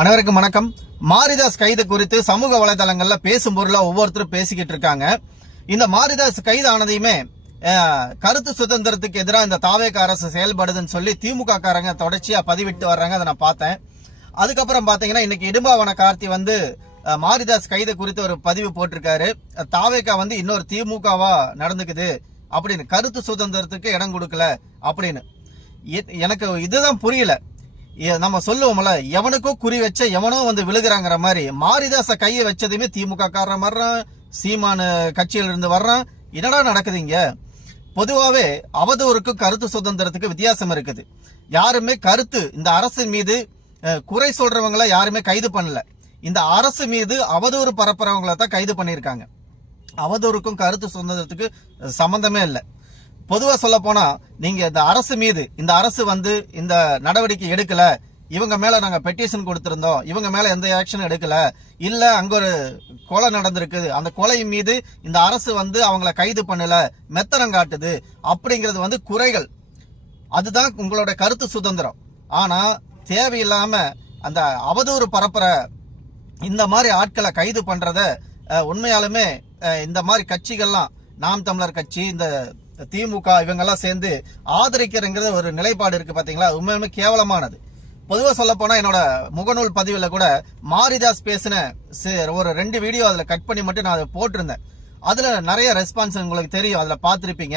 அனைவருக்கும் வணக்கம். மாரிதாஸ் கைது குறித்து சமூக வலைதளங்கள்ல பேசும் பொருளா ஒவ்வொருத்தரும் பேசிக்கிட்டு இருக்காங்க. இந்த மாரிதாஸ் கைது ஆனதையுமே கருத்து சுதந்திரத்துக்கு எதிராக இந்த தாவேக அரசு செயல்படுதுன்னு சொல்லி திமுக காரங்க தொடர்ச்சியா பதிவிட்டு வர்றாங்க. அதை நான் பார்த்தேன். அதுக்கப்புறம் பாத்தீங்கன்னா இன்னைக்கு இடும்பாவன கார்த்தி மாரிதாஸ் கைது குறித்து ஒரு பதிவு போட்டிருக்காரு. தாவேக இன்னொரு திமுகவா நடந்துக்குது அப்படின்னு, கருத்து சுதந்திரத்துக்கு இடம் கொடுக்கல அப்படின்னு. எனக்கு இதுதான் புரியல. நம்ம சொல்லுவோம்ல, எவனுக்கும் குறி வச்ச எவனோ விழுகிறாங்கிற மாதிரி மாரிதாச கையை வச்சதுமே திமுக காரன் வர்றான், சீமானு கட்சியில இருந்து வர்றான். என்னடா நடக்குதுங்க? பொதுவாவே அவதூறுக்கும் கருத்து சுதந்திரத்துக்கு வித்தியாசம் இருக்குது. யாருமே இந்த அரசு மீது குறை சொல்றவங்கள யாருமே கைது பண்ணல. இந்த அரசு மீது அவதூறு பரப்புறவங்கள தான் கைது பண்ணிருக்காங்க. அவதூறுக்கும் கருத்து சுதந்திரத்துக்கு சம்பந்தமே இல்லை. பொதுவா சொல்ல போனா, நீங்க இந்த அரசு இந்த நடவடிக்கை எடுக்கல, இவங்க மேல நாங்க பெட்டிஷன் கொடுத்திருந்தோம், இவங்க மேல எந்த ஆக்ஷன் எடுக்கல, இல்ல அங்க ஒரு கொலை நடந்திருக்குது, அந்த கொலை மீது இந்த அரசு அவங்கள கைது பண்ணல, மெத்தனம் காட்டுது அப்படிங்கிறது குறைகள். அதுதான் உங்களோட கருத்து சுதந்திரம். ஆனா தேவையில்லாம அந்த அவதூறு பரப்புற இந்த மாதிரி ஆட்களை கைது பண்றத உண்மையாலுமே இந்த மாதிரி கட்சிகள்லாம், நாம் தமிழர் கட்சி, இந்த திமுக இவங்கெல்லாம் சேர்ந்து ஆதரிக்கிறங்கிறது ஒரு நிலைப்பாடு இருக்கு பாத்தீங்களா, உண்மையுமே கேவலமானது. பொதுவா சொல்ல போனா என்னோட முகநூல் பதிவுல கூட மாரிதாஸ் பேசின ஒரு 2 வீடியோ அதுல கட் பண்ணி மட்டும் நான் அதை போட்டிருந்தேன். அதுல நிறைய ரெஸ்பான்ஸ் உங்களுக்கு தெரியும், அதுல பாத்திருப்பீங்க.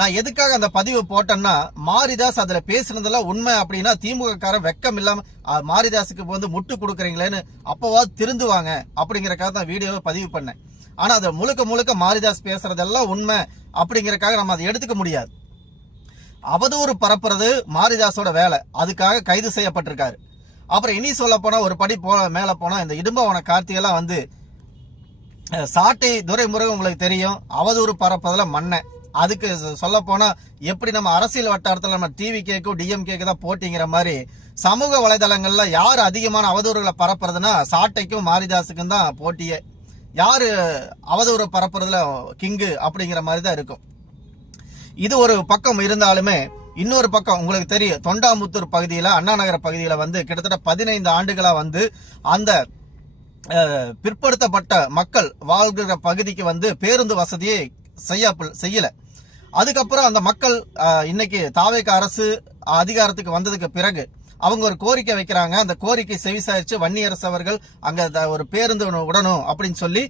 நான் எதுக்காக அந்த பதிவு போட்டேன்னா, மாரிதாஸ் அதுல பேசுனதெல்லாம் உண்மை அப்படின்னா திமுக காரன் வெக்கம் இல்லாம மாரிதாஸுக்கு முட்டு கொடுக்குறீங்களேன்னு அப்பவாது திருந்துவாங்க அப்படிங்கறக்காக தான் வீடியோவை பதிவு பண்ணேன். ஆனா அது முழுக்க மாரிதாஸ் பேசுறதெல்லாம் உண்மை அப்படிங்கறக்காக நம்ம அதை எடுத்துக்க முடியாது. அவதூறு பரப்புறது மாரிதாஸோட வேலை. அதுக்காக கைது செய்யப்பட்டிருக்காரு. அப்புறம் இனி சொல்ல போனா, ஒரு படி மேல போனா, இந்த இடும்பாவன கார்த்தியெல்லாம் சாட்டை துரைமுருகன் உங்களுக்கு தெரியும், அவதூறு பரப்பதுல மண்ண. அதுக்கு சொல்ல போனா, எப்படி நம்ம அரசியல் வட்டாரத்துல நம்ம டிவி கேக்கும் டிஎம்கேக்கு தான் போட்டிங்கிற மாதிரி சமூக வலைதளங்கள்ல யார் அதிகமான அவதூறுகளை பரப்புறதுன்னா சாட்டைக்கும் மாரிதாஸுக்கும் தான் போட்டியே. யாரு அவதூறு பரப்புறதுல கிங்கு அப்படிங்கிற மாதிரி தான் இருக்கும். இது ஒரு பக்கம் இருந்தாலுமே, இன்னொரு பக்கம் உங்களுக்கு தெரியும், தொண்டாமுத்தூர் பகுதியில, அண்ணா நகர பகுதியில கிட்டத்தட்ட 15 ஆண்டுகளா அந்த பிற்படுத்தப்பட்ட மக்கள் வாழ்கிற பகுதிக்கு பேருந்து வசதியை செய்யல. அதுக்கப்புறம் அந்த மக்கள் இன்னைக்கு தாவேக அரசு அதிகாரத்துக்கு வந்ததுக்கு பிறகு அவங்க ஒரு கோரிக்கை வைக்கிறாங்க. அந்த கோரிக்கை செவிசாரிச்சு வன்னியரசு அவர்கள் அங்க ஒரு பேருந்து விடணும் அப்படின்னு சொல்லி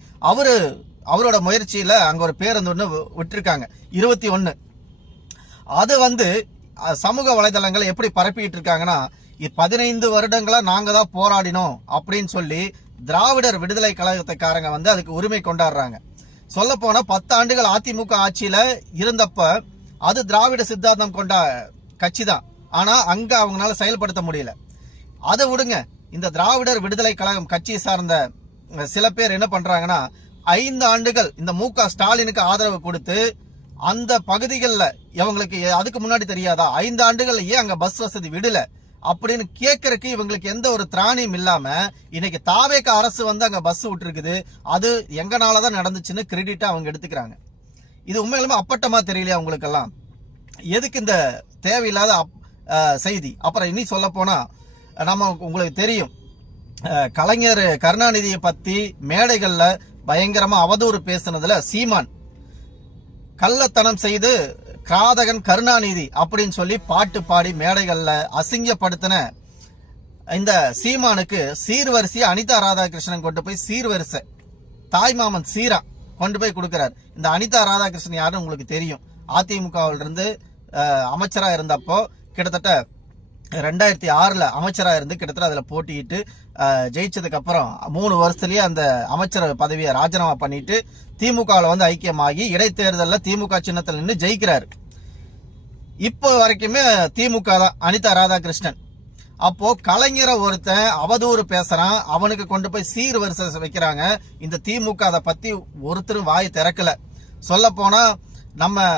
அவரோட முயற்சியில அங்க ஒரு பேருந்து ஒண்ணு விட்டுருக்காங்க, 21. அது சமூக வலைதளங்களை எப்படி பரப்பிட்டு இருக்காங்கன்னா, 15 வருடங்களா நாங்க தான் போராடினோம் அப்படின்னு சொல்லி திராவிடர் விடுதலை கழகத்துக்காரங்க அதுக்கு உரிமை கொண்டாடுறாங்க. சொல்ல போனா 10 ஆண்டுகள் அதிமுக ஆட்சியில இருந்தப்ப அது திராவிட சித்தாந்தம் கொண்ட கட்சி தான். ஆனா அங்க அவங்களால செயல்படுத்த முடியல. அதை விடுங்க, இந்த திராவிடர் விடுதலை கழகம் கட்சியை சார்ந்த சில பேர் என்ன பண்றாங்கன்னா, 5 ஆண்டுகள் இந்த மு.க. ஸ்டாலினுக்கு ஆதரவு கொடுத்து அந்த பகுதிகளில் இவங்களுக்கு அதுக்கு முன்னாடி தெரியாதா, 5 ஆண்டுகள் ஏன் அங்க பஸ் வசதி விடல அப்படின்னு கேட்கறதுக்கு இவங்களுக்கு எந்த ஒரு திராணியும் இல்லாம இன்னைக்கு தாவேக அரசு அங்க பஸ் விட்டுருக்குது, அது எங்கனாலதான் நடந்துச்சுன்னு கிரெடிட்டா அவங்க எடுத்துக்கிறாங்க. இது உண்மையிலுமே அப்பட்டமா தெரியலையா உங்களுக்கெல்லாம்? எதுக்கு இந்த தேவையில்லாத செய்தி? அப்புறம் இனி சொல்ல போனா, உங்களுக்கு தெரியும், கலைஞர் கருணாநிதியை பத்தி மேடைகள்ல பயங்கரமா அவதூறு பேசுனதுல சீமான் கள்ளத்தனம் செய்து கிராதகன் கருணாநிதி அப்படின்னு சொல்லி பாட்டு பாடி மேடைகள்ல அசிங்கப்படுத்தின இந்த சீமானுக்கு சீர்வரிசையை அனிதா ராதாகிருஷ்ணன் கொண்டு போய் சீர்வரிசை தாய்மாமன் சீரா கொண்டு போய் கொடுக்கிறார். இந்த அனிதா ராதாகிருஷ்ணன் யாருன்னு உங்களுக்கு தெரியும். அதிமுகவில் இருந்து அமைச்சரா இருந்தப்போ கிட்டத்தட்ட 2006ல அமைச்சரா இருந்து கிட்டத்தட்ட அதுல போட்டிட்டு ஜெயிச்சதுக்கு அப்புறம் 3 வருஷத்துலயே அந்த அமைச்சர் பதவியை ராஜினாமா பண்ணிட்டு திமுகவில் ஐக்கியமாகி இடைத்தேர்தலில் திமுக சின்னத்தில் நின்று ஜெயிக்கிறாரு. இப்போ வரைக்குமே திமுக தான், அனிதா ராதாகிருஷ்ணன். அப்போ கலைஞரை ஒருத்தன் அவதூறு பேசுறான், அவனுக்கு கொண்டு போய் சீர்வரிசை வைக்கிறாங்க. இந்த திமுக அதை பத்தி ஒருத்தரும் வாய் திறக்கல. சொல்ல போனா நம்ம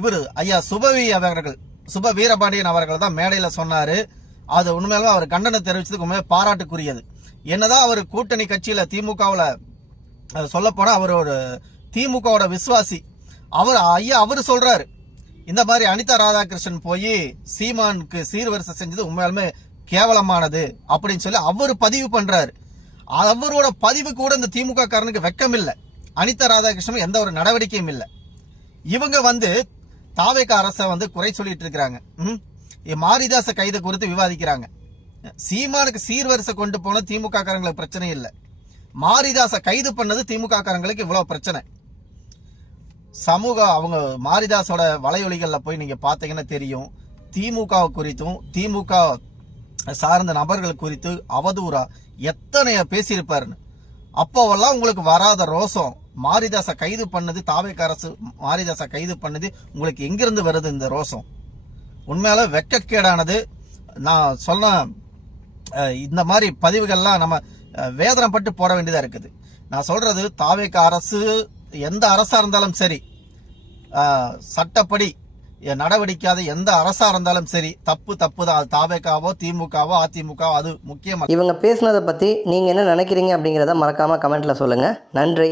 இவரு ஐயா சுப வீரபாண்டியன் அவர்கள் தான் மேடையில சொன்னாரு. அது உண்மையில அவர் கண்டனம் தெரிவிச்சதுக்கு உண்மையில பாராட்டுக்குரியது. என்னதான் அவர் கூட்டணி கட்சியில திமுகவுல சொல்ல போனா அவர் ஒரு திமுகவோட விசுவாசி. அவர் சொல்றாரு, இந்த மாதிரி அனிதா ராதாகிருஷ்ணன் போய் சீமானுக்கு சீர்வரிசை செஞ்சது உண்மையாலுமே கேவலமானது அப்படின்னு சொல்லி அவர் பதிவு பண்றாரு. அவரோட பதிவு கூட இந்த திமுக காரனுக்கு வெக்கம் இல்லை. அனிதா ராதாகிருஷ்ணன் எந்த ஒரு நடவடிக்கையும் இல்லை. இவங்க தாவேக அரசை குறை சொல்லிட்டு இருக்கிறாங்க. மாரிதாச கைது குறித்து விவாதிக்கிறாங்க. சீமானுக்கு சீர்வரிசை கொண்டு போன திமுக காரங்களுக்கு பிரச்சனை இல்லை. மாரிதாச கைது பண்ணது திமுக காரங்களுக்கு இவ்வளவு பிரச்சனை. அவங்க மாரிதாசோட வலையொலிகள்ல போய் நீங்க பாத்தீங்கன்னா தெரியும். திமுக குறித்தும் திமுக சார்ந்த நபர்கள் குறித்து அவதூறா எத்தனைய பேசியிருப்பாருன்னு. அப்போவெல்லாம் உங்களுக்கு வராத ரோசம் மாரிதாச கைது பண்ணது தாவேக அரசு மாரிதாச கைது பண்ணது உங்களுக்கு எங்கிருந்து வருது இந்த ரோசம்? உண்மையால வெக்கக்கேடானது. நான் சொன்ன இந்த மாதிரி பதிவுகள்லாம் நம்ம வேதனைப்பட்டு போட வேண்டியதா இருக்குது. நான் சொல்றது தாவேக அரசு எந்த அரசா இருந்தாலும் சரி, சட்டப்படி நடவடிக்காத எந்த அரசா இருந்தாலும் சரி தப்பு தான். தாவேகாவோ திமுகவோ அதிமுகவோ அது முக்கியமா. இவங்க பேசுனதை பற்றி நீங்கள் என்ன நினைக்கிறீங்க அப்படிங்கிறத மறக்காமல் கமெண்ட்டில் சொல்லுங்கள். நன்றி.